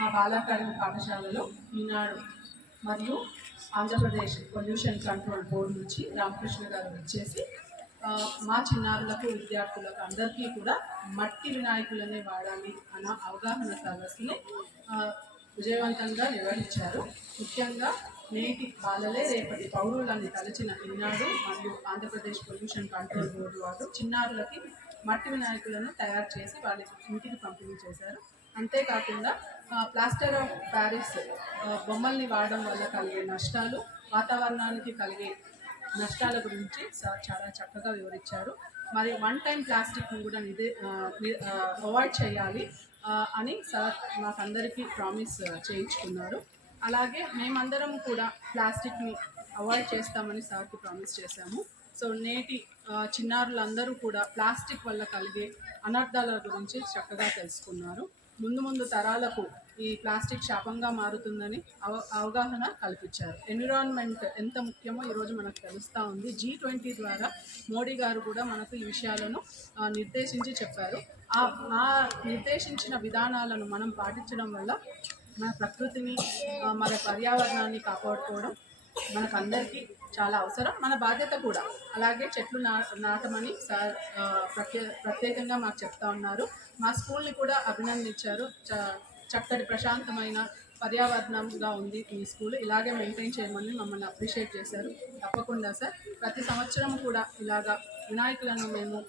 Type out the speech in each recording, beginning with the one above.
మా బాలాకాడమి పాఠశాలలో ఈనాడు మరియు ఆంధ్రప్రదేశ్ పొల్యూషన్ కంట్రోల్ బోర్డు నుంచి రామకృష్ణ గారు వచ్చేసి మా చిన్నారులకు విద్యార్థులకు అందరికీ కూడా మట్టి వినాయకులనే వాడాలి అన్న అవగాహన సదస్సుని విజయవంతంగా నిర్వహించారు. ముఖ్యంగా నేటి బాలలే రేపటి పౌరులని తలచిన ఈనాడు మరియు ఆంధ్రప్రదేశ్ పొల్యూషన్ కంట్రోల్ బోర్డు వారు చిన్నారులకి మట్టి వినాయకులను తయారు చేసి వాళ్ళకి ఇంటికి పంపిణీ చేశారు. అంతేకాకుండా ప్లాస్టర్ ఆఫ్ ప్యారిస్ బొమ్మల్ని వాడడం వల్ల కలిగే నష్టాలు వాతావరణానికి కలిగే నష్టాల గురించి సార్ చాలా చక్కగా వివరించారు. మరి వన్ టైం ప్లాస్టిక్ని కూడా నిదే అవాయిడ్ చేయాలి అని సార్ మాకందరికీ ప్రామిస్ చేయించుకున్నారు. అలాగే మేమందరం కూడా ప్లాస్టిక్ని అవాయిడ్ చేస్తామని సార్కి ప్రామిస్ చేశాము. సో నేటి చిన్నారులందరూ కూడా ప్లాస్టిక్ వల్ల కలిగే అనర్థాల గురించి చక్కగా తెలుసుకున్నారు. ముందు ముందు తరాలకు ఈ ప్లాస్టిక్ శాపంగా మారుతుందని అవ అవగాహన కల్పించారు. ఎన్విరాన్మెంట్ ఎంత ముఖ్యమో ఈరోజు మనకు తెలుస్తూ ఉంది. జీ ట్వంటీ ద్వారా మోడీ గారు కూడా మనకు ఈ విషయాలను నిర్దేశించి చెప్పారు. ఆ ఆ నిర్దేశించిన విధానాలను మనం పాటించడం వల్ల మన ప్రకృతిని మన పర్యావరణాన్ని కాపాడుకోవడం మనకు అందరికీ చాలా అవసరం. మన బాధ్యత కూడా. అలాగే చెట్లు నా నాటమని సార్ ప్రత్యే ప్రత్యేకంగా మాకు చెప్తా ఉన్నారు. మా స్కూల్ని కూడా అభినందించారు. చ- చక్కటి ప్రశాంతమైన పర్యావరణంగా ఉంది మీ స్కూల్. ఇలాగే మెయింటైన్ చేయమని మమ్మల్ని అప్రిషియేట్ చేశారు. తప్పకుండా సార్. ప్రతి సంవత్సరం కూడా ఇలాగా వినాయకులను మేము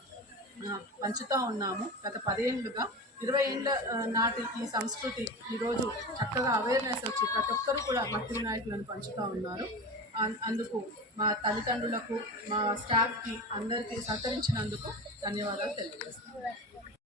పంచుతూ ఉన్నాము. గత పదేళ్ళుగా ఇరవై ఏళ్ళ నాటి ఈ సంస్కృతి ఈరోజు చక్కగా అవేర్నెస్ వచ్చి ప్రతి ఒక్కరు కూడా మట్టి వినాయకులను పంచుతూ ఉన్నారు. అందుకు మా తల్లిదండ్రులకు మా స్టాఫ్కి అందరికీ సహకరించినందుకు ధన్యవాదాలు తెలియజేస్తాను